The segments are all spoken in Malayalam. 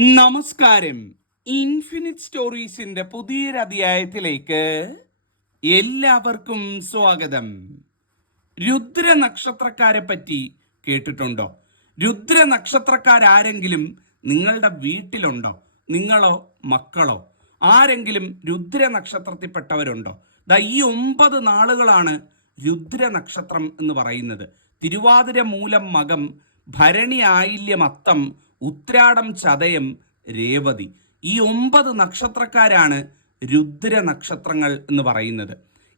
നമസ്കാരം. ഇൻഫിനിറ്റ് സ്റ്റോറീസിന്റെ പുതിയൊരു അധ്യായത്തിലേക്ക് എല്ലാവർക്കും സ്വാഗതം. രുദ്ര നക്ഷത്രക്കാരെ പറ്റി കേട്ടിട്ടുണ്ടോ? രുദ്ര നക്ഷത്രക്കാരെങ്കിലും നിങ്ങളുടെ വീട്ടിലുണ്ടോ? നിങ്ങളോ മക്കളോ ആരെങ്കിലും രുദ്ര നക്ഷത്രത്തിൽപ്പെട്ടവരുണ്ടോ? ഈ 9 നാളുകളാണ് രുദ്ര നക്ഷത്രം എന്ന് പറയുന്നത്. തിരുവാതിര മൂലം മകം, ഭരണി ആയില്യം അത്തം, ഉത്രാടം ചതയം, രേവതി. ഈ 9 നക്ഷത്രക്കാരാണ് രുദ്ര നക്ഷത്രങ്ങൾ എന്ന് പറയുന്നത്.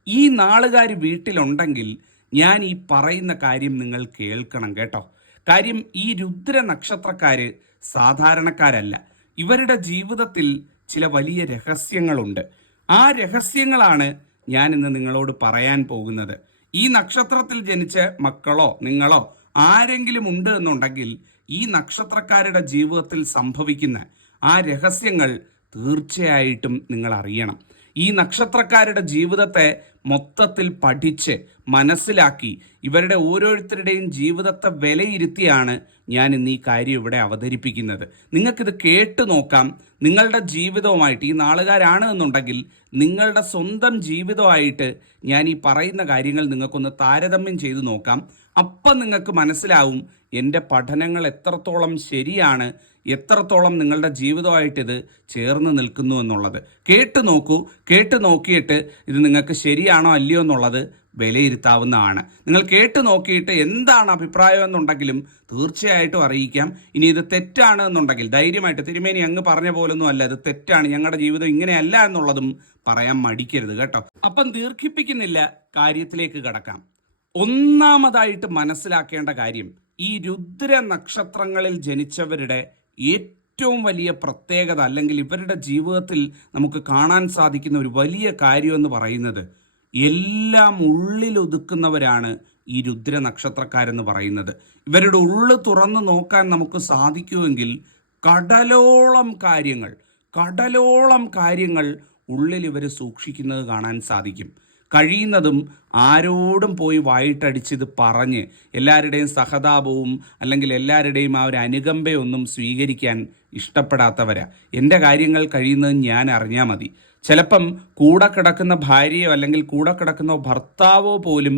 ഈ നാളുകാർ വീട്ടിലുണ്ടെങ്കിൽ ഞാൻ ഈ പറയുന്ന കാര്യം നിങ്ങൾ കേൾക്കണം കേട്ടോ. കാര്യം ഈ രുദ്ര നക്ഷത്രക്കാര് സാധാരണക്കാരല്ല. ഇവരുടെ ജീവിതത്തിൽ ചില വലിയ രഹസ്യങ്ങളുണ്ട്. ആ രഹസ്യങ്ങളാണ് ഞാൻ ഇന്ന് നിങ്ങളോട് പറയാൻ പോകുന്നത്. ഈ നക്ഷത്രത്തിൽ ജനിച്ച മക്കളോ നിങ്ങളോ ആരെങ്കിലും ഉണ്ട് എന്നുണ്ടെങ്കിൽ ഈ നക്ഷത്രക്കാരുടെ ജീവിതത്തിൽ സംഭവിക്കുന്ന ആ രഹസ്യങ്ങൾ തീർച്ചയായിട്ടും നിങ്ങൾ അറിയണം. ഈ നക്ഷത്രക്കാരുടെ ജീവിതത്തെ മൊത്തത്തിൽ പഠിച്ച് മനസ്സിലാക്കി ഇവരുടെ ഓരോരുത്തരുടെയും ജീവിതത്തെ വിലയിരുത്തിയാണ് ഞാൻ ഇന്ന് ഈ കാര്യം ഇവിടെ അവതരിപ്പിക്കുന്നത്. നിങ്ങൾക്കിത് കേട്ടു നോക്കാം. നിങ്ങളുടെ ജീവിതവുമായിട്ട് ഈ നാളുകാരാണ് എന്നുണ്ടെങ്കിൽ നിങ്ങളുടെ സ്വന്തം ജീവിതമായിട്ട് ഞാൻ ഈ പറയുന്ന കാര്യങ്ങൾ നിങ്ങൾക്കൊന്ന് താരതമ്യം ചെയ്ത് നോക്കാം. അപ്പം നിങ്ങൾക്ക് മനസ്സിലാവും എൻ്റെ പഠനങ്ങൾ എത്രത്തോളം ശരിയാണ്, എത്രത്തോളം നിങ്ങളുടെ ജീവിതമായിട്ടിത് ചേർന്ന് നിൽക്കുന്നു എന്നുള്ളത്. കേട്ട് നോക്കൂ. കേട്ട് നോക്കിയിട്ട് ഇത് നിങ്ങൾക്ക് ശരിയാണോ അല്ലയോ എന്നുള്ളത് വിലയിരുത്താവുന്നതാണ്. നിങ്ങൾ കേട്ട് നോക്കിയിട്ട് എന്താണ് അഭിപ്രായം എന്നുണ്ടെങ്കിലും തീർച്ചയായിട്ടും അറിയിക്കാം. ഇനി ഇത് തെറ്റാണ് എന്നുണ്ടെങ്കിൽ ധൈര്യമായിട്ട്, തിരുമേനി അങ്ങ് പറഞ്ഞ പോലൊന്നും അല്ല, ഇത് തെറ്റാണ്, ഞങ്ങളുടെ ജീവിതം ഇങ്ങനെയല്ല എന്നുള്ളതും പറയാൻ മടിക്കരുത് കേട്ടോ. അപ്പം ദീർഘിപ്പിക്കുന്നില്ല, കാര്യത്തിലേക്ക് കടക്കാം. ഒന്നാമതായിട്ട് മനസ്സിലാക്കേണ്ട കാര്യം, ഈ രുദ്ര നക്ഷത്രങ്ങളിൽ ജനിച്ചവരുടെ ഏറ്റവും വലിയ പ്രത്യേകത അല്ലെങ്കിൽ ഇവരുടെ ജീവിതത്തിൽ നമുക്ക് കാണാൻ സാധിക്കുന്ന ഒരു വലിയ കാര്യം എന്ന് പറയുന്നത്, എല്ലാം ഉള്ളിലൊതുക്കുന്നവരാണ് ഈ രുദ്ര നക്ഷത്രക്കാരെന്ന് പറയുന്നത്. ഇവരുടെ ഉള്ളു തുറന്നു നോക്കാൻ നമുക്ക് സാധിക്കുമെങ്കിൽ കടലോളം കാര്യങ്ങൾ ഉള്ളിൽ ഇവർ സൂക്ഷിക്കുന്നത് കാണാൻ സാധിക്കും. കഴിയുന്നതും ആരോടും പോയി വായിട്ടടിച്ചിത് പറഞ്ഞ് എല്ലാവരുടെയും സഹതാപവും അല്ലെങ്കിൽ എല്ലാവരുടെയും ആ ഒരു അനുകമ്പയൊന്നും സ്വീകരിക്കാൻ ഇഷ്ടപ്പെടാത്തവരാ. എൻ്റെ കാര്യങ്ങൾ കഴിയുന്നത് ഞാൻ അറിഞ്ഞാൽ മതി. ചിലപ്പം കൂടെ കിടക്കുന്ന ഭാര്യയോ അല്ലെങ്കിൽ കൂടെ കിടക്കുന്ന ഭർത്താവോ പോലും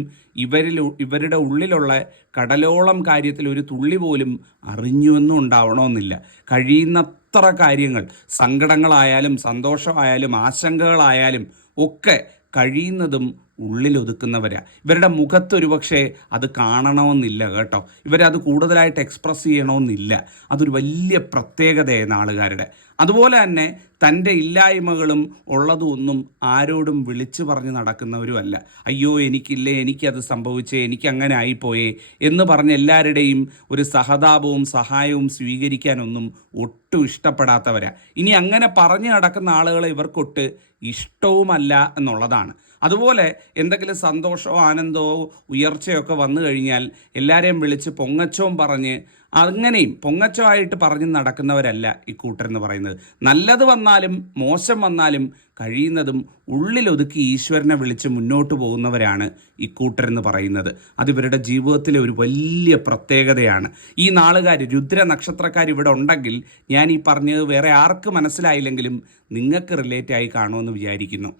ഇവരുടെ ഉള്ളിലുള്ള കടലോളം കാര്യത്തിൽ ഒരു തുള്ളി പോലും അറിഞ്ഞുവെന്നും ഉണ്ടാവണമെന്നില്ല. കഴിയുന്നത്ര കാര്യങ്ങൾ, സങ്കടങ്ങളായാലും സന്തോഷമായാലും ആശങ്കകളായാലും ഒക്കെ കഴിയുന്നതും ഉള്ളിലൊതുക്കുന്നവരാ. ഇവരുടെ മുഖത്തൊരു പക്ഷേ അത് കാണണമെന്നില്ല കേട്ടോ. ഇവരത് കൂടുതലായിട്ട് എക്സ്പ്രസ് ചെയ്യണമെന്നില്ല. അതൊരു വലിയ പ്രത്യേകതയാണ് ആളുകാരുടെ. അതുപോലെ തന്നെ തൻ്റെ ഇല്ലായ്മകളും ഉള്ളതും ഒന്നും ആരോടും വിളിച്ചു പറഞ്ഞ് നടക്കുന്നവരുമല്ല. അയ്യോ എനിക്കില്ലേ, എനിക്കത് സംഭവിച്ചേ, എനിക്കങ്ങനെ ആയിപ്പോയേ എന്ന് പറഞ്ഞ് എല്ലാവരുടെയും ഒരു സഹതാപവും സഹായവും സ്വീകരിക്കാനൊന്നും ഒട്ടും ഇഷ്ടപ്പെടാത്തവരാ. ഇനി അങ്ങനെ പറഞ്ഞു നടക്കുന്ന ആളുകളെ ഇവർക്കൊട്ട് ഇഷ്ടവുമല്ല എന്നുള്ളതാണ്. അതുപോലെ എന്തെങ്കിലും സന്തോഷമോ ആനന്ദമോ ഉയർച്ചയൊക്കെ വന്നു കഴിഞ്ഞാൽ എല്ലാവരെയും വിളിച്ച് പൊങ്ങച്ചവും പറഞ്ഞ് അങ്ങനെയും പൊങ്ങച്ചമായിട്ട് പറഞ്ഞ് നടക്കുന്നവരല്ല ഇക്കൂട്ടരെന്ന് പറയുന്നത്. നല്ലത് വന്നാലും മോശം വന്നാലും കഴിയുന്നതും ഉള്ളിലൊതുക്കി ഈശ്വരനെ വിളിച്ച് മുന്നോട്ട് പോകുന്നവരാണ് ഇക്കൂട്ടരെന്ന് പറയുന്നത്. അതിവരുടെ ജീവിതത്തിലെ ഒരു വലിയ പ്രത്യേകതയാണ്. ഈ നാളുകാർ, രുദ്ര നക്ഷത്രക്കാർ ഇവിടെ ഉണ്ടെങ്കിൽ ഞാൻ ഈ പറഞ്ഞത് വേറെ ആർക്ക് മനസ്സിലായില്ലെങ്കിലും നിങ്ങൾക്ക് റിലേറ്റായി കാണുമെന്ന് വിചാരിക്കുന്നു.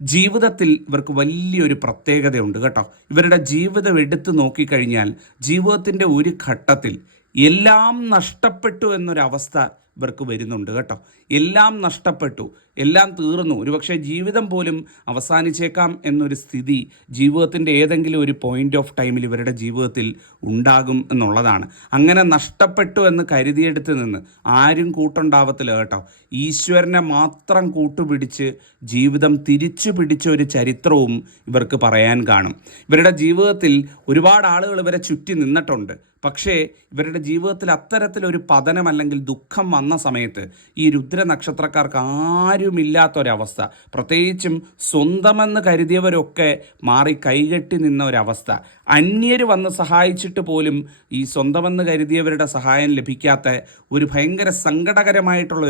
ജീവിതത്തിൽ ഇവർക്ക് വലിയൊരു പ്രത്യേകതയുണ്ട് കേട്ടോ. ഇവരുടെ ജീവിതം എടുത്തു നോക്കിക്കഴിഞ്ഞാൽ ജീവിതത്തിൻ്റെ ഒരു ഘട്ടത്തിൽ എല്ലാം നഷ്ടപ്പെട്ടു എന്നൊരവസ്ഥ ഇവർക്ക് വരുന്നുണ്ട് കേട്ടോ. എല്ലാം നഷ്ടപ്പെട്ടു, എല്ലാം തീർന്നു, ഒരുപക്ഷെ ജീവിതം പോലും അവസാനിച്ചേക്കാം എന്നൊരു സ്ഥിതി ജീവിതത്തിൻ്റെ ഏതെങ്കിലും ഒരു പോയിൻ്റ് ഓഫ് ടൈമിൽ ഇവരുടെ ജീവിതത്തിൽ ഉണ്ടാകും എന്നുള്ളതാണ്. അങ്ങനെ നഷ്ടപ്പെട്ടു എന്ന് കരുതിയെടുത്ത് നിന്ന് ആരും കൂട്ടുണ്ടാവത്തില്ല കേട്ടോ. ഈശ്വരനെ മാത്രം കൂട്ടുപിടിച്ച് ജീവിതം തിരിച്ചു പിടിച്ച ഒരു ചരിത്രവും ഇവർക്ക് പറയാൻ കാണും. ഇവരുടെ ജീവിതത്തിൽ ഒരുപാട് ആളുകൾ ഇവരെ ചുറ്റി നിന്നിട്ടുണ്ട്. പക്ഷേ ഇവരുടെ ജീവിതത്തിൽ അത്തരത്തിലൊരു പതനം അല്ലെങ്കിൽ ദുഃഖം വന്ന സമയത്ത് ഈ രുദ്ര നക്ഷത്രക്കാർക്ക് ആരുമില്ലാത്തൊരവസ്ഥ, പ്രത്യേകിച്ചും സ്വന്തമെന്ന് കരുതിയവരൊക്കെ മാറി കൈകെട്ടി നിന്ന ഒരവസ്ഥ, അന്യർ വന്ന് സഹായിച്ചിട്ട് പോലും ഈ സ്വന്തമെന്ന് കരുതിയവരുടെ സഹായം ലഭിക്കാത്ത ഒരു ഭയങ്കര സങ്കടകരമായിട്ടുള്ള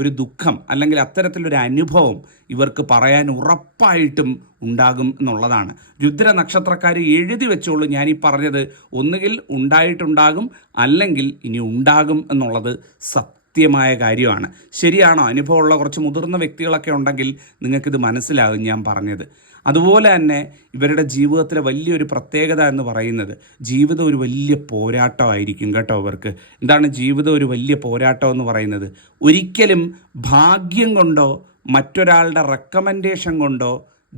ഒരു ദുഃഖം അല്ലെങ്കിൽ അത്തരത്തിലൊരു അനുഭവം ഇവർക്ക് പറയാൻ ഉറപ്പായിട്ടും ഉണ്ടാകും എന്നുള്ളതാണ്. രുദ്ര നക്ഷത്രക്കാർ എഴുതി വെച്ചോളൂ, ഞാനീ പറഞ്ഞത് ഒന്നുകിൽ ഉണ്ടായിട്ടുണ്ടാകും അല്ലെങ്കിൽ ഇനി ഉണ്ടാകും എന്നുള്ളത് സത്യമായ കാര്യമാണ്. ശരിയാണോ? അനുഭവമുള്ള കുറച്ച് മുതിർന്ന വ്യക്തികളൊക്കെ ഉണ്ടെങ്കിൽ നിങ്ങൾക്കിത് മനസ്സിലാകും ഞാൻ പറഞ്ഞത്. അതുപോലെ തന്നെ ഇവരുടെ ജീവിതത്തിലെ വലിയൊരു പ്രത്യേകത എന്ന് പറയുന്നത് ജീവിതം ഒരു വലിയ പോരാട്ടമായിരിക്കും കേട്ടോ. ഇവർക്ക് എന്താണ് ജീവിതം ഒരു വലിയ പോരാട്ടം എന്ന് പറയുന്നത്? ഒരിക്കലും ഭാഗ്യം കൊണ്ടോ മറ്റൊരാളുടെ റെക്കമെൻഡേഷൻ കൊണ്ടോ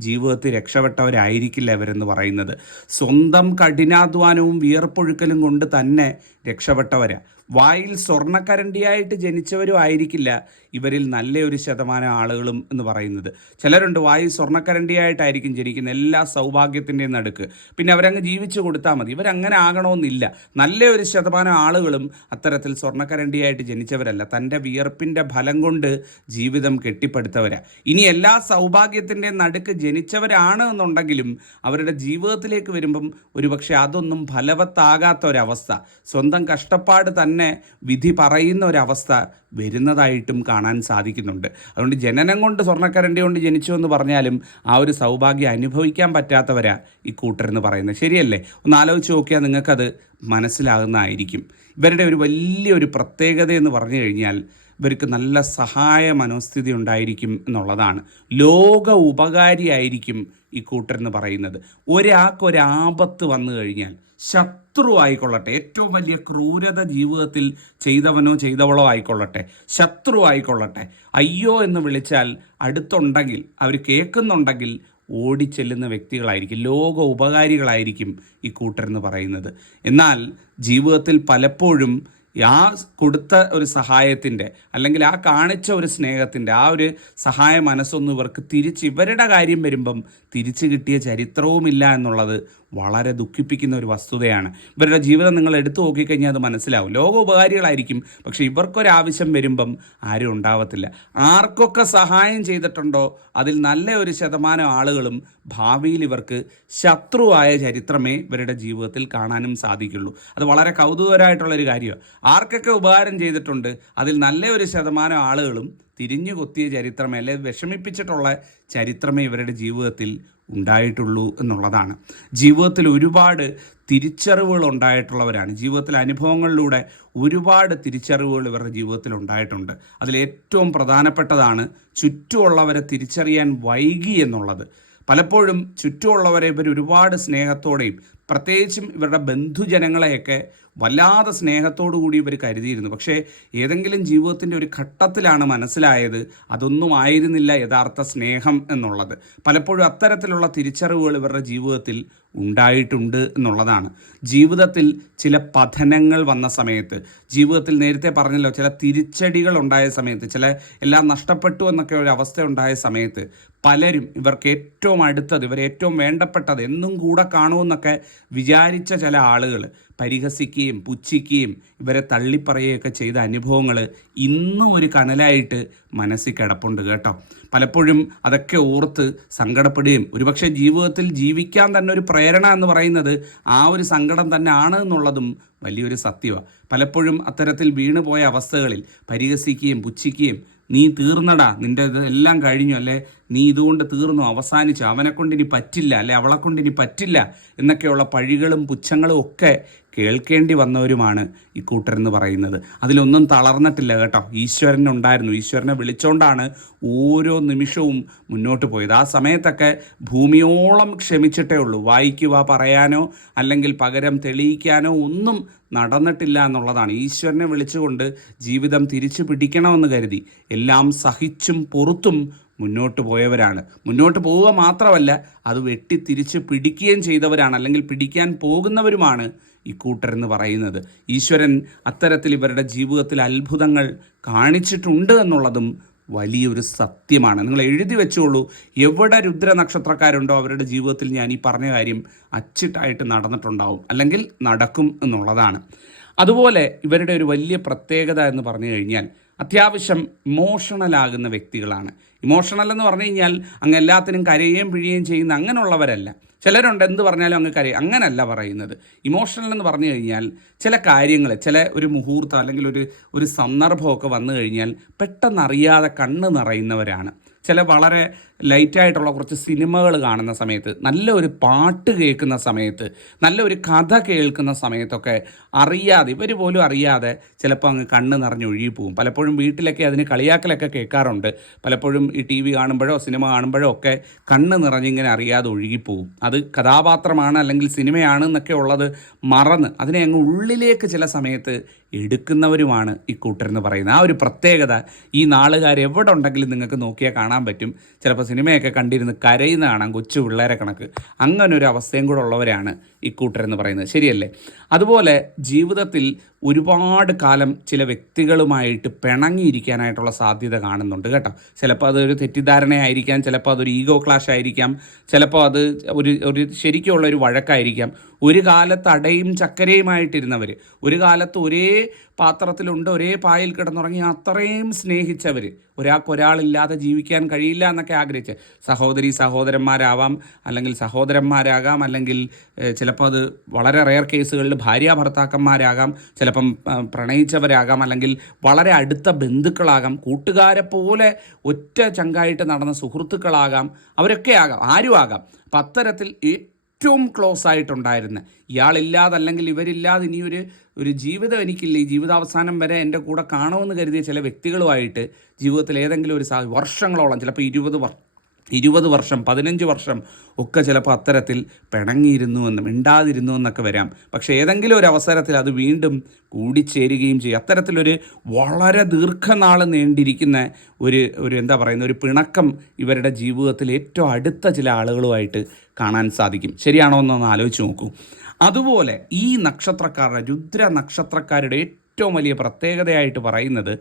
ജീവിതത്തിൽ രക്ഷപ്പെട്ടവരായിരിക്കില്ല ഇവരെന്ന് പറയുന്നത്. സ്വന്തം കഠിനാധ്വാനവും വിയർപ്പൊഴുക്കലും കൊണ്ട് തന്നെ രക്ഷപ്പെട്ടവരാ. വായിൽ സ്വർണ്ണക്കരണ്ടിയായിട്ട് ജനിച്ചവരും ആയിരിക്കില്ല ഇവരിൽ നല്ലൊരു ശതമാനം ആളുകളും എന്ന് പറയുന്നത്. ചിലരുണ്ട് വായിൽ സ്വർണ്ണക്കരണ്ടിയായിട്ടായിരിക്കും ജനിക്കുന്നത്, എല്ലാ സൗഭാഗ്യത്തിൻ്റെയും നടുക്ക്. പിന്നെ അവരങ്ങ് ജീവിച്ചു കൊടുത്താൽ മതി. ഇവരങ്ങനെ ആകണമെന്നില്ല. നല്ലൊരു ശതമാനം ആളുകളും അത്തരത്തിൽ സ്വർണ്ണക്കരണ്ടിയായിട്ട് ജനിച്ചവരല്ല. തൻ്റെ വിയർപ്പിൻ്റെ ഫലം കൊണ്ട് ജീവിതം കെട്ടിപ്പടുത്തവരാ. ഇനി എല്ലാ സൗഭാഗ്യത്തിൻ്റെയും നടുക്ക് ജനിച്ചവരാണ് എന്നുണ്ടെങ്കിലും അവരുടെ ജീവിതത്തിലേക്ക് വരുമ്പം ഒരുപക്ഷെ അതൊന്നും ഫലവത്താകാത്ത ഒരവസ്ഥ, സ്വന്തം കഷ്ടപ്പാട് തന്നെ വിധി പറയുന്ന ഒരവസ്ഥ വരുന്നതായിട്ടും കാണാൻ സാധിക്കുന്നുണ്ട്. അതുകൊണ്ട് ജനനം കൊണ്ട് സ്വർണ്ണക്കരണ്ടി കൊണ്ട് ജനിച്ചു എന്ന് പറഞ്ഞാലും ആ ഒരു സൗഭാഗ്യം അനുഭവിക്കാൻ പറ്റാത്തവരാ ഈ കൂട്ടരെന്ന് പറയുന്നത്. ശരിയല്ലേ? ഒന്ന് ആലോചിച്ച് നോക്കിയാൽ നിങ്ങൾക്കത് മനസ്സിലാകുന്നതായിരിക്കും. ഇവരുടെ ഒരു വലിയൊരു പ്രത്യേകത എന്ന് പറഞ്ഞു കഴിഞ്ഞാൽ ഇവർക്ക് നല്ല സഹായ മനോസ്ഥിതി ഉണ്ടായിരിക്കും എന്നുള്ളതാണ്. ലോക ഉപകാരിയായിരിക്കും ഈ കൂട്ടരെന്ന് പറയുന്നത്. ഒരാൾക്കൊരാപത്ത് വന്നു കഴിഞ്ഞാൽ ശത്രു ആയിക്കൊള്ളട്ടെ, ഏറ്റവും വലിയ ക്രൂരത ജീവിതത്തിൽ ചെയ്തവനോ ചെയ്തവളോ ആയിക്കൊള്ളട്ടെ, ശത്രു ആയിക്കൊള്ളട്ടെ, അയ്യോ എന്ന് വിളിച്ചാൽ അടുത്തുണ്ടെങ്കിൽ, അവർ കേൾക്കുന്നുണ്ടെങ്കിൽ ഓടിച്ചെല്ലുന്ന വ്യക്തികളായിരിക്കും, ലോക ഉപകാരികളായിരിക്കും ഈ കൂട്ടരെന്ന് പറയുന്നത്. എന്നാൽ ജീവിതത്തിൽ പലപ്പോഴും ആ കൊടുത്ത ഒരു സഹായത്തിൻ്റെ അല്ലെങ്കിൽ ആ കാണിച്ച ഒരു സ്നേഹത്തിൻ്റെ ആ ഒരു സഹായ മനസ്സൊന്നും ഇവർക്ക് ഇവരുടെ കാര്യം വരുമ്പം തിരിച്ചു കിട്ടിയ ചരിത്രവുമില്ല എന്നുള്ളത് വളരെ ദുഃഖിപ്പിക്കുന്ന ഒരു വസ്തുതയാണ്. ഇവരുടെ ജീവിതം നിങ്ങൾ എടുത്തു നോക്കിക്കഴിഞ്ഞാൽ അത് മനസ്സിലാവും. ലോക ഉപകാരികളായിരിക്കും, പക്ഷെ ഇവർക്കൊരാവശ്യം വരുമ്പം ആരും ഉണ്ടാവത്തില്ല. ആർക്കൊക്കെ സഹായം ചെയ്തിട്ടുണ്ടോ അതിൽ നല്ല ഒരു ശതമാനം ആളുകളും ഭാവിയിൽ ഇവർക്ക് ശത്രുവായ ചരിത്രമേ ഇവരുടെ ജീവിതത്തിൽ കാണാനും സാധിക്കുള്ളൂ. അത് വളരെ കൗതുകകരമായിട്ടുള്ളൊരു കാര്യമാണ്. ആർക്കൊക്കെ ഉപകാരം ചെയ്തിട്ടുണ്ട് അതിൽ നല്ല ഒരു ശതമാനം ആളുകളും തിരിഞ്ഞു കൊത്തിയ ചരിത്രമേ, അല്ലെങ്കിൽ വിഷമിപ്പിച്ചിട്ടുള്ള ചരിത്രമേ ഇവരുടെ ജീവിതത്തിൽ ഉണ്ടായിട്ടുള്ളൂ എന്നുള്ളതാണ്. ജീവിതത്തിൽ ഒരുപാട് തിരിച്ചറിവുകൾ ഉണ്ടായിട്ടുള്ളവരാണ്. ജീവിതത്തിലെ അനുഭവങ്ങളിലൂടെ ഒരുപാട് തിരിച്ചറിവുകൾ ഇവരുടെ ജീവിതത്തിൽ ഉണ്ടായിട്ടുണ്ട്. അതിലേറ്റവും പ്രധാനപ്പെട്ടതാണ് ചുറ്റുമുള്ളവരെ തിരിച്ചറിയാൻ വൈകി എന്നുള്ളത്. പലപ്പോഴും ചുറ്റുമുള്ളവരെ ഇവർ ഒരുപാട് സ്നേഹത്തോടെയും പ്രത്യേകിച്ചും ഇവരുടെ ബന്ധുജനങ്ങളെയൊക്കെ വല്ലാതെ സ്നേഹത്തോടു കൂടി ഇവർ കരുതിയിരുന്നു. പക്ഷേ ഏതെങ്കിലും ജീവിതത്തിൻ്റെ ഒരു ഘട്ടത്തിലാണ് മനസ്സിലായത് അതൊന്നും ആയിരുന്നില്ല യഥാർത്ഥ സ്നേഹം എന്നുള്ളത്. പലപ്പോഴും അത്തരത്തിലുള്ള തിരിച്ചറിവുകൾ ഇവരുടെ ജീവിതത്തിൽ ഉണ്ടായിട്ടുണ്ട് എന്നുള്ളതാണ്. ജീവിതത്തിൽ ചില പതനങ്ങൾ വന്ന സമയത്ത്, ജീവിതത്തിൽ നേരത്തെ പറഞ്ഞല്ലോ ചില തിരിച്ചടികൾ ഉണ്ടായ സമയത്ത്, ചില എല്ലാം നഷ്ടപ്പെട്ടു എന്നൊക്കെ ഒരു അവസ്ഥ ഉണ്ടായ സമയത്ത് പലരും ഇവർക്ക് ഏറ്റവും അടുത്തത്, ഇവർ ഏറ്റവും വേണ്ടപ്പെട്ടത്, എന്നും കൂടെ കാണുമെന്നൊക്കെ വിചാരിച്ച ചില ആളുകൾ പരിഹസിക്കുകയും പുച്ഛിക്കുകയും ഇവരെ തള്ളിപ്പറയുകയൊക്കെ ചെയ്ത അനുഭവങ്ങൾ ഇന്നും ഒരു കനലായിട്ട് മനസ്സിൽ കിടപ്പുണ്ട് കേട്ടോ. പലപ്പോഴും അതൊക്കെ ഓർത്ത് സങ്കടപ്പെടുകയും ഒരുപക്ഷെ ജീവിതത്തിൽ ജീവിക്കാൻ തന്നെ ഒരു പ്രേരണ എന്ന് പറയുന്നത് ആ ഒരു സങ്കടം തന്നെ ആണ് എന്നുള്ളതും വലിയൊരു സത്യമാണ്. പലപ്പോഴും അത്തരത്തിൽ വീണുപോയ അവസ്ഥകളിൽ പരിഹസിക്കുകയും പുച്ഛിക്കുകയും നീ തീർന്നടാ, നിൻ്റെ എല്ലാം കഴിഞ്ഞു, അല്ലേ നീ ഇതുകൊണ്ട് തീർന്നു, അവസാനിച്ചു, അവനെക്കൊണ്ടിനി പറ്റില്ല, അല്ലെ അവളെക്കൊണ്ടിനി പറ്റില്ല എന്നൊക്കെയുള്ള പഴികളും പുച്ഛങ്ങളും ഒക്കെ കേൾക്കേണ്ടി വന്നവരുമാണ് ഈ കൂട്ടരെന്ന് പറയുന്നത്. അതിലൊന്നും തളർന്നിട്ടില്ല കേട്ടോ. ഈശ്വരനുണ്ടായിരുന്നു. ഈശ്വരനെ വിളിച്ചുകൊണ്ടാണ് ഓരോ നിമിഷവും മുന്നോട്ട് പോയത്. ആ സമയത്തൊക്കെ ഭൂമിയോളം ക്ഷമിച്ചിട്ടേ ഉള്ളൂ. വായിക്കുക, പറയാനോ അല്ലെങ്കിൽ പകരം തെളിയിക്കാനോ ഒന്നും നടന്നിട്ടില്ല എന്നുള്ളതാണ്. ഈശ്വരനെ വിളിച്ചുകൊണ്ട് ജീവിതം തിരിച്ചു പിടിക്കണമെന്ന് കരുതി എല്ലാം സഹിച്ചും പൊറുത്തും മുന്നോട്ട് പോയവരാണ്. മുന്നോട്ട് പോവുക മാത്രമല്ല, അത് തിരിച്ച് പിടിക്കുകയും ചെയ്തവരാണ്, അല്ലെങ്കിൽ പിടിക്കാൻ പോകുന്നവരുമാണ് ഈ കൂട്ടരെന്ന് പറയുന്നത്. ഈശ്വരൻ അത്തരത്തിൽ ഇവരുടെ ജീവിതത്തിൽ അത്ഭുതങ്ങൾ കാണിച്ചിട്ടുണ്ട് എന്നുള്ളതും വലിയൊരു സത്യമാണ്. നിങ്ങൾ എഴുതി വെച്ചോളൂ. എവിടെ രുദ്ര നക്ഷത്രക്കാരുണ്ടോ അവരുടെ ജീവിതത്തിൽ ഞാൻ ഈ പറഞ്ഞ കാര്യം അച്ചിട്ടായിട്ട് നടന്നിട്ടുണ്ടാവും, അല്ലെങ്കിൽ നടക്കും എന്നുള്ളതാണ്. അതുപോലെ ഇവരുടെ ഒരു വലിയ പ്രത്യേകത എന്ന് പറഞ്ഞു കഴിഞ്ഞാൽ അത്യാവശ്യം ഇമോഷണലാകുന്ന വ്യക്തികളാണ്. ഇമോഷണൽ എന്ന് പറഞ്ഞു കഴിഞ്ഞാൽ അങ്ങ് എല്ലാത്തിനും കരയുകയും പിഴിയുകയും ചെയ്യുന്ന അങ്ങനെയുള്ളവരല്ല. ചിലരുണ്ട് എന്ത് പറഞ്ഞാലും അങ്ങ് കരയും, അങ്ങനല്ല പറയുന്നത്. ഇമോഷണൽ എന്ന് പറഞ്ഞു കഴിഞ്ഞാൽ ചില കാര്യങ്ങൾ, ചില ഒരു മുഹൂർത്തം അല്ലെങ്കിൽ ഒരു സന്ദർഭമൊക്കെ വന്നു കഴിഞ്ഞാൽ പെട്ടെന്നറിയാതെ കണ്ണ് നിറയുന്നവരാണ്. ചില വളരെ ലൈറ്റായിട്ടുള്ള കുറച്ച് സിനിമകൾ കാണുന്ന സമയത്ത്, നല്ലൊരു പാട്ട് കേൾക്കുന്ന സമയത്ത്, നല്ലൊരു കഥ കേൾക്കുന്ന സമയത്തൊക്കെ അറിയാതെ, ഇവർ പോലും അറിയാതെ ചിലപ്പോൾ അങ്ങ് കണ്ണ് നിറഞ്ഞ് ഒഴുകിപ്പോവും. പലപ്പോഴും വീട്ടിലൊക്കെ അതിന് കളിയാക്കലൊക്കെ കേൾക്കാറുണ്ട്. പലപ്പോഴും ഈ ടി വി കാണുമ്പോഴോ സിനിമ കാണുമ്പോഴോ ഒക്കെ കണ്ണ് നിറഞ്ഞിങ്ങനെ അറിയാതെ ഒഴുകിപ്പോവും. അത് കഥാപാത്രമാണ് അല്ലെങ്കിൽ സിനിമയാണ് എന്നൊക്കെ ഉള്ളത് മറന്ന് അതിനെ അങ്ങ് ഉള്ളിലേക്ക് ചില സമയത്ത് എടുക്കുന്നവരുമാണ് ഈ കൂട്ടരെന്ന് പറയുന്നത്. ആ ഒരു പ്രത്യേകത ഈ നാളുകാർ എവിടെ ഉണ്ടെങ്കിലും നിങ്ങൾക്ക് നോക്കിയാൽ കാണാൻ പറ്റും. ചിലപ്പോൾ സിനിമയൊക്കെ കണ്ടിരുന്ന് കരയുന്ന കാണാം, കൊച്ചു പിള്ളേരെ കണക്ക്. അങ്ങനൊരു അവസ്ഥയും കൂടെ ഉള്ളവരാണ് ഈ കൂട്ടരെന്ന് പറയുന്നത്. ശരിയല്ലേ? അതുപോലെ ജീവിതത്തിൽ ഒരുപാട് കാലം ചില വ്യക്തികളുമായിട്ട് പിണങ്ങിയിരിക്കാനായിട്ടുള്ള സാധ്യത കാണുന്നുണ്ട് കേട്ടോ. ചിലപ്പോൾ അതൊരു തെറ്റിദ്ധാരണയായിരിക്കാം, ചിലപ്പോൾ അതൊരു ഈഗോ ക്ലാഷ് ആയിരിക്കാം, ചിലപ്പോൾ അത് ഒരു ശരിക്കുള്ള ഒരു വഴക്കായിരിക്കാം. ഒരു കാലത്ത് അടയും ചക്കരയുമായിട്ടിരുന്നവർ, ഒരു കാലത്ത് ഒരേ പാത്രത്തിലുണ്ട്, ഒരേ പായിൽ കിടന്നുറങ്ങി അത്രയും സ്നേഹിച്ചവർ, ഒരാൾക്കൊരാളില്ലാതെ ജീവിക്കാൻ കഴിയില്ല എന്നൊക്കെ ആഗ്രഹിച്ച് സഹോദരി സഹോദരന്മാരാവാം, അല്ലെങ്കിൽ സഹോദരന്മാരാകാം, അല്ലെങ്കിൽ ചിലപ്പോൾ അത് വളരെ റെയർ കേസുകളിൽ ഭാര്യ ഭർത്താക്കന്മാരാകാം, ചിലപ്പം പ്രണയിച്ചവരാകാം, അല്ലെങ്കിൽ വളരെ അടുത്ത ബന്ധുക്കളാകാം, കൂട്ടുകാരെ പോലെ ഒറ്റ ചങ്കായിട്ട് നടന്ന സുഹൃത്തുക്കളാകാം, അവരൊക്കെ ആകാം, ആരും ആകാം. അപ്പം അത്തരത്തിൽ ഏറ്റവും ക്ലോസ് ആയിട്ടുണ്ടായിരുന്ന ഇയാളില്ലാതെ അല്ലെങ്കിൽ ഇവരില്ലാതെ ഇനിയൊരു ജീവിതം എനിക്കില്ല, ഈ ജീവിതാവസാനം വരെ എൻ്റെ കൂടെ കാണുമെന്ന് കരുതിയ ചില വ്യക്തികളുമായിട്ട് ജീവിതത്തിൽ ഏതെങ്കിലും ഒരു വർഷങ്ങളോളം, ചിലപ്പോൾ 20 വർഷം 15 വർഷം ഒക്കെ ചിലപ്പോൾ അത്തരത്തിൽ പിണങ്ങിയിരുന്നുവെന്നും മിണ്ടാതിരുന്നുവെന്നൊക്കെ വരാം. പക്ഷേ ഏതെങ്കിലും ഒരു അവസരത്തിൽ അത് വീണ്ടും കൂടിച്ചേരുകയും ചെയ്യും. അത്തരത്തിലൊരു വളരെ ദീർഘനാൾ നീണ്ടിരിക്കുന്ന ഒരു എന്താ പറയുന്ന ഒരു പിണക്കം ഇവരുടെ ജീവിതത്തിൽ ഏറ്റവും അടുത്ത ചില ആളുകളുമായിട്ട് കാണാൻ സാധിക്കും. ശരിയാണോ എന്നൊന്ന് ആലോചിച്ച് നോക്കൂ. അതുപോലെ ഈ നക്ഷത്രക്കാരുടെ, രുദ്ര നക്ഷത്രക്കാരുടെ ഏറ്റവും വലിയ പ്രത്യേകതയായിട്ട് പറയുന്നത്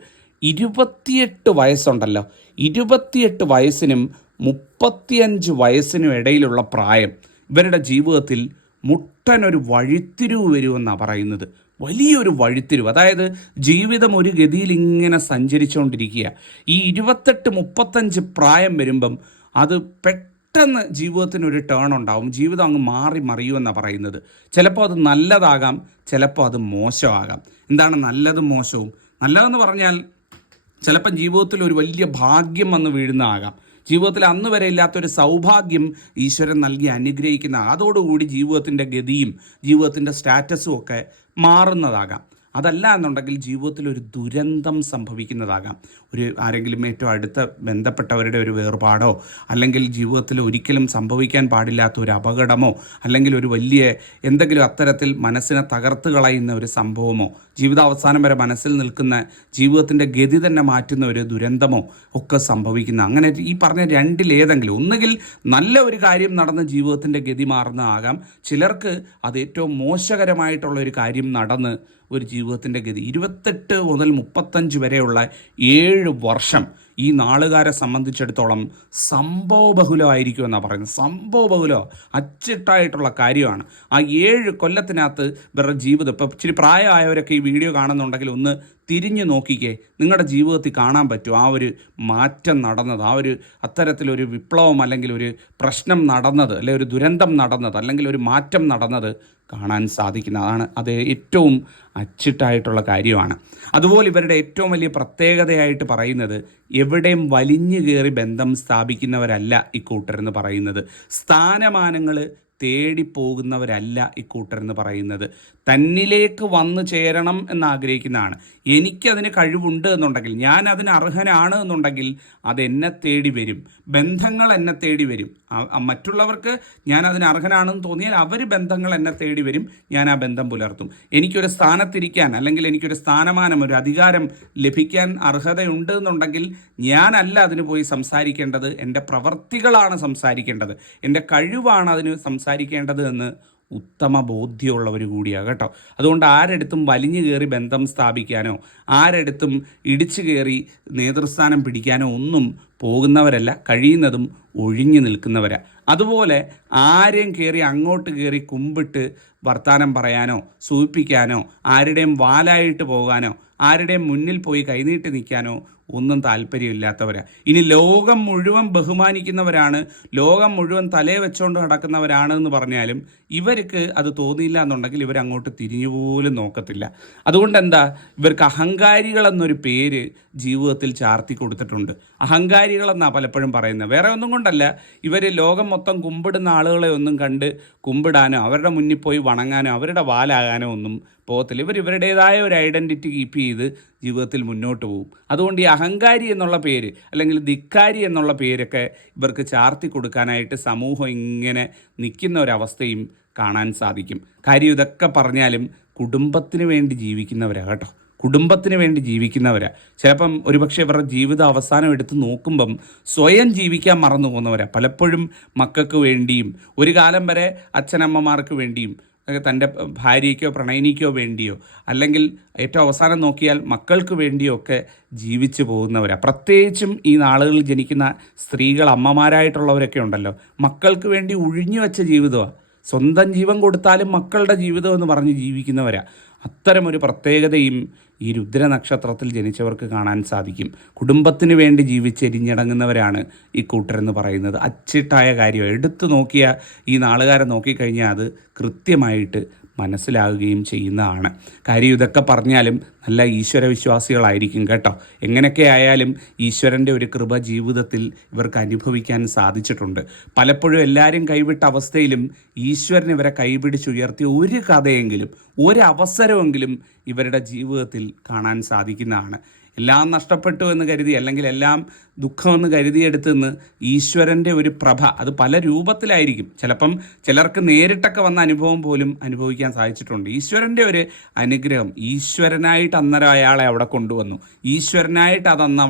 28 വയസ്സുണ്ടല്ലോ, 28 വയസ്സിനും 35 വയസ്സിനും ഇടയിലുള്ള പ്രായം ഇവരുടെ ജീവിതത്തിൽ മുട്ടനൊരു വഴിത്തിരിവ് വരുമെന്നാണ് പറയുന്നത്. വലിയൊരു വഴിത്തിരിവ്, അതായത് ജീവിതം ഒരു ഗതിയിൽ ഇങ്ങനെ സഞ്ചരിച്ചുകൊണ്ടിരിക്കുക. ഈ 28-35 പ്രായം വരുമ്പം അത് പെട്ടെന്ന് ജീവിതത്തിനൊരു ടേൺ ഉണ്ടാവും, ജീവിതം അങ്ങ് മാറി മറിയുമെന്നാണ് പറയുന്നത്. ചിലപ്പോൾ അത് നല്ലതാകാം, ചിലപ്പോൾ അത് മോശമാകാം. എന്താണ് നല്ലതും മോശവും? നല്ലതെന്ന് പറഞ്ഞാൽ ചിലപ്പം ജീവിതത്തിൽ ഒരു വലിയ ഭാഗ്യം വന്ന് വീഴുന്നതാകാം, ജീവിതത്തിൽ അന്ന് വരെ ഇല്ലാത്തൊരു സൗഭാഗ്യം ഈശ്വരൻ നൽകി അനുഗ്രഹിക്കുന്ന, അതോടുകൂടി ജീവിതത്തിൻ്റെ ഗതിയും ജീവിതത്തിൻ്റെ സ്റ്റാറ്റസും ഒക്കെ മാറുന്നതാകാം. അതല്ല എന്നുണ്ടെങ്കിൽ ജീവിതത്തിൽ ഒരു ദുരന്തം സംഭവിക്കുന്നതാകാം. ആരെങ്കിലും ഏറ്റവും അടുത്ത ബന്ധപ്പെട്ടവരുടെ ഒരു വേർപാടോ, അല്ലെങ്കിൽ ജീവിതത്തിൽ ഒരിക്കലും സംഭവിക്കാൻ പാടില്ലാത്ത ഒരു അപകടമോ, അല്ലെങ്കിൽ ഒരു വലിയ എന്തെങ്കിലും അത്തരത്തിൽ മനസ്സിനെ തകർത്ത് കളയുന്ന ഒരു സംഭവമോ, ജീവിതാവസാനം വരെ മനസ്സിൽ നിൽക്കുന്ന ജീവിതത്തിൻ്റെ ഗതി തന്നെ മാറ്റുന്ന ഒരു ദുരന്തമോ ഒക്കെ സംഭവിക്കുന്ന, അങ്ങനെ ഈ പറഞ്ഞ രണ്ടിലേതെങ്കിലും ഒന്നുകിൽ നല്ല ഒരു കാര്യം നടന്ന് ജീവിതത്തിൻ്റെ ഗതി മാറുന്നതാകാം, ചിലർക്ക് അത് ഏറ്റവും മോശകരമായിട്ടുള്ള ഒരു കാര്യം നടന്ന് ഒരു ജീവിതത്തിൻ്റെ ഗതി. 28 മുതൽ 35 വരെയുള്ള 7 വർഷം ഈ നാളുകാരെ സംബന്ധിച്ചിടത്തോളം സംഭവബഹുലമായിരിക്കുമെന്നാണ് പറയുന്നത്. സംഭവബഹുലം അച്ചിട്ടായിട്ടുള്ള കാര്യമാണ്. ആ 7 കൊല്ലത്തിനകത്ത് ഇവരുടെ ജീവിതം, ഇപ്പോൾ ഇച്ചിരി പ്രായമായവരൊക്കെ ഈ വീഡിയോ കാണുന്നുണ്ടെങ്കിൽ ഒന്ന് തിരിഞ്ഞു നോക്കിക്കേ, നിങ്ങളുടെ ജീവിതത്തിൽ കാണാൻ പറ്റും ആ ഒരു മാറ്റം നടന്നത്, ആ ഒരു അത്തരത്തിലൊരു വിപ്ലവം അല്ലെങ്കിൽ ഒരു പ്രശ്നം നടന്നത്, അല്ലെങ്കിൽ ഒരു ദുരന്തം നടന്നത്, അല്ലെങ്കിൽ ഒരു മാറ്റം നടന്നത് കാണാൻ സാധിക്കുന്നതാണ്. അത് ഏറ്റവും അച്ചിട്ടായിട്ടുള്ള കാര്യമാണ്. അതുപോലെ ഇവരുടെ ഏറ്റവും വലിയ പ്രത്യേകതയായിട്ട് പറയുന്നത് എവിടെയും വലിഞ്ഞു കയറി ബന്ധം സ്ഥാപിക്കുന്നവരല്ല ഇക്കൂട്ടരെന്ന് പറയുന്നത്. സ്ഥാനമാനങ്ങൾ തേടിപ്പോകുന്നവരല്ല ഇക്കൂട്ടരെന്ന് പറയുന്നത്. തന്നിലേക്ക് വന്നു ചേരണം എന്നാഗ്രഹിക്കുന്നതാണ്. എനിക്കതിന് കഴിവുണ്ട് എന്നുണ്ടെങ്കിൽ, ഞാൻ അതിന് അർഹനാണ് എന്നുണ്ടെങ്കിൽ അതെന്നെ തേടി വരും, ബന്ധങ്ങൾ എന്നെ തേടി വരും. മറ്റുള്ളവർക്ക് ഞാൻ അതിന് അർഹനാണെന്ന് തോന്നിയാൽ അവർ ബന്ധങ്ങൾ എന്നെ തേടി വരും, ഞാൻ ആ ബന്ധം പുലർത്തും. എനിക്കൊരു സ്ഥാനത്തിരിക്കാൻ, അല്ലെങ്കിൽ എനിക്കൊരു സ്ഥാനമാനം, ഒരു അധികാരം ലഭിക്കാൻ അർഹതയുണ്ട് എന്നുണ്ടെങ്കിൽ ഞാനല്ല അതിന് പോയി സംസാരിക്കേണ്ടത്, എൻ്റെ പ്രവർത്തികളാണ് സംസാരിക്കേണ്ടത്, എൻ്റെ കഴിവാണ് അതിന് സംസാരിക്കേണ്ടത് എന്ന് ഉത്തമ ബോധ്യമുള്ളവർ കൂടിയാണ് കേട്ടോ. അതുകൊണ്ട് ആരെടുത്തും വലിഞ്ഞു കയറി ബന്ധം സ്ഥാപിക്കാനോ, ആരെടുത്തും ഇടിച്ചു കയറി നേതൃസ്ഥാനം പിടിക്കാനോ ഒന്നും പോകുന്നവരല്ല, കഴിയുന്നതും ഒഴിഞ്ഞു നിൽക്കുന്നവരാ. അതുപോലെ ആരെയും കയറി അങ്ങോട്ട് കയറി കുമ്പിട്ട് വർത്താനം പറയാനോ സൂചിപ്പിക്കാനോ, ആരുടെയും വാലായിട്ട് പോകാനോ, ആരുടെയും മുന്നിൽ പോയി കൈനീട്ടി നിൽക്കാനോ ഒന്നും താല്പര്യമില്ലാത്തവരാ. ഇനി ലോകം മുഴുവൻ ബഹുമാനിക്കുന്നവരാണ്, ലോകം മുഴുവൻ തലയെ വെച്ചുകൊണ്ട് നടക്കുന്നവരാണ് എന്ന് പറഞ്ഞാലും ഇവർക്ക് അത് തോന്നിയില്ല എന്നുണ്ടെങ്കിൽ ഇവരങ്ങോട്ട് തിരിഞ്ഞു പോലും നോക്കത്തില്ല. അതുകൊണ്ട് എന്താ, ഇവർക്ക് അഹങ്കാരികളെന്നൊരു പേര് ജീവിതത്തിൽ ചാർത്തി കൊടുത്തിട്ടുണ്ട്. അഹങ്കാരികളെന്നാണ് പലപ്പോഴും പറയുന്നത്. വേറെ ഒന്നും കൊണ്ടല്ല, ഇവർ ലോകം മൊത്തം കുമ്പിടുന്ന ആളുകളെ ഒന്നും കണ്ട് കുമ്പിടാനോ അവരുടെ മുന്നിൽ പോയി വണങ്ങാനോ അവരുടെ വാലാകാനോ ഒന്നും പോകത്തില്ല. ഇവരുടേതായ ഒരു ഐഡൻറ്റിറ്റി കീപ്പ് ചെയ്ത് ജീവിതത്തിൽ മുന്നോട്ട് പോകും. അതുകൊണ്ട് ഈ അഹങ്കാരി എന്നുള്ള പേര് അല്ലെങ്കിൽ ധിക്കാരി എന്നുള്ള പേരൊക്കെ ഇവർക്ക് ചാർത്തി കൊടുക്കാനായിട്ട് സമൂഹം ഇങ്ങനെ നിൽക്കുന്ന ഒരവസ്ഥയും കാണാൻ സാധിക്കും. കാര്യം ഇതൊക്കെ പറഞ്ഞാലും കുടുംബത്തിന് വേണ്ടി ജീവിക്കുന്നവരാണ് കേട്ടോ, കുടുംബത്തിന് വേണ്ടി ജീവിക്കുന്നവരാ. ചിലപ്പം ഒരുപക്ഷെ ഇവരുടെ ജീവിത അവസാനം എടുത്ത് നോക്കുമ്പം സ്വയം ജീവിക്കാൻ മറന്നു പോകുന്നവരാ. പലപ്പോഴും മക്കൾക്ക് വേണ്ടിയും ഒരു കാലം വരെ അച്ഛനമ്മമാർക്ക് വേണ്ടിയും തൻ്റെ ഭാര്യയ്ക്കോ പ്രണയിനിക്കോ വേണ്ടിയോ അല്ലെങ്കിൽ ഏറ്റവും അവസാനം നോക്കിയാൽ മക്കൾക്ക് വേണ്ടിയോ ഒക്കെ ജീവിച്ചു പോകുന്നവരാണ്. പ്രത്യേകിച്ചും ഈ നാളുകളിൽ ജനിക്കുന്ന സ്ത്രീകൾ, അമ്മമാരായിട്ടുള്ളവരൊക്കെ ഉണ്ടല്ലോ, മക്കൾക്ക് വേണ്ടി ഒഴിഞ്ഞു വെച്ച ജീവിതമാണ്. സ്വന്തം ജീവൻ കൊടുത്താലും മക്കളുടെ ജീവിതം എന്ന് പറഞ്ഞ് ജീവിക്കുന്നവരാണ്. അത്തരമൊരു പ്രത്യേകതയും ഈ രുദ്രനക്ഷത്രത്തിൽ ജനിച്ചവർക്ക് കാണാൻ സാധിക്കും. കുടുംബത്തിന് വേണ്ടി ജീവിച്ചെരിഞ്ഞടങ്ങുന്നവരാണ് ഈ കൂട്ടരെന്ന് പറയുന്നത്. അച്ചിട്ടായ കാര്യം എടുത്തു നോക്കിയ ഈ നാളുകാരെ നോക്കിക്കഴിഞ്ഞാൽ അത് കൃത്യമായിട്ട് മനസ്സിലാകുകയും ചെയ്യുന്നതാണ്. കാര്യം ഇതൊക്കെ പറഞ്ഞാലും നല്ല ഈശ്വര വിശ്വാസികളായിരിക്കും കേട്ടോ. എങ്ങനെയൊക്കെ ആയാലും ഈശ്വരൻ്റെ ഒരു കൃപ ജീവിതത്തിൽ ഇവർക്ക് അനുഭവിക്കാൻ സാധിച്ചിട്ടുണ്ട്. പലപ്പോഴും എല്ലാവരും കൈവിട്ട അവസ്ഥയിലും ഈശ്വരൻ ഇവരെ കൈപിടിച്ചുയർത്തിയ ഒരു കഥയെങ്കിലും ഒരവസരമെങ്കിലും ഇവരുടെ ജീവിതത്തിൽ കാണാൻ സാധിക്കുന്നതാണ്. എല്ലാം നഷ്ടപ്പെട്ടു എന്ന് കരുതി അല്ലെങ്കിൽ എല്ലാം ദുഃഖമെന്ന് കരുതിയെടുത്തെന്ന് ഈശ്വരൻ്റെ ഒരു പ്രഭ അത് പല രൂപത്തിലായിരിക്കും. ചിലപ്പം ചിലർക്ക് നേരിട്ടൊക്കെ വന്ന അനുഭവം പോലും അനുഭവിക്കാൻ സാധിച്ചിട്ടുണ്ട്. ഈശ്വരൻ്റെ ഒരു അനുഗ്രഹം, ഈശ്വരനായിട്ട് അന്നേരം അയാളെ അവിടെ കൊണ്ടുവന്നു, ഈശ്വരനായിട്ട് അതന്ന്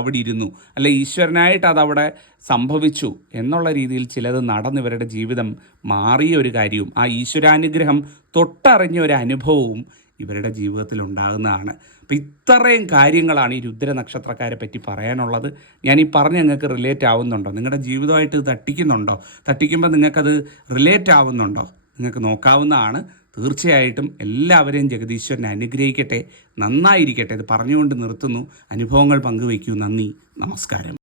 അവിടെ ഇരുന്നു, അല്ലെ ഈശ്വരനായിട്ട് അതവിടെ സംഭവിച്ചു എന്നുള്ള രീതിയിൽ ചിലത് നടന്ന് ഇവരുടെ ജീവിതം മാറിയ ഒരു കാര്യവും ആ ഈശ്വരാനുഗ്രഹം തൊട്ടറിഞ്ഞ ഒരു അനുഭവവും ഇവരുടെ ജീവിതത്തിൽ ഉണ്ടാകുന്നതാണ്. അപ്പോൾ ഇത്രയും കാര്യങ്ങളാണ് ഈ രുദ്രനക്ഷത്രക്കാരെ പറ്റി പറയാനുള്ളത്. ഞാൻ ഈ പറഞ്ഞ് നിങ്ങൾക്ക് റിലേറ്റ് ആവുന്നുണ്ടോ? നിങ്ങളുടെ ജീവിതമായിട്ട് ഇത് തട്ടിക്കുന്നുണ്ടോ? തട്ടിക്കുമ്പോൾ നിങ്ങൾക്കത് റിലേറ്റ് ആവുന്നുണ്ടോ? നിങ്ങൾക്ക് നോക്കാവുന്നതാണ്. തീർച്ചയായിട്ടും എല്ലാവരെയും ജഗദീശ്വരനെ അനുഗ്രഹിക്കട്ടെ, നന്നായിരിക്കട്ടെ. ഇത് പറഞ്ഞുകൊണ്ട് നിർത്തുന്നു. അനുഭവങ്ങൾ പങ്കുവയ്ക്കൂ. നന്ദി, നമസ്കാരം.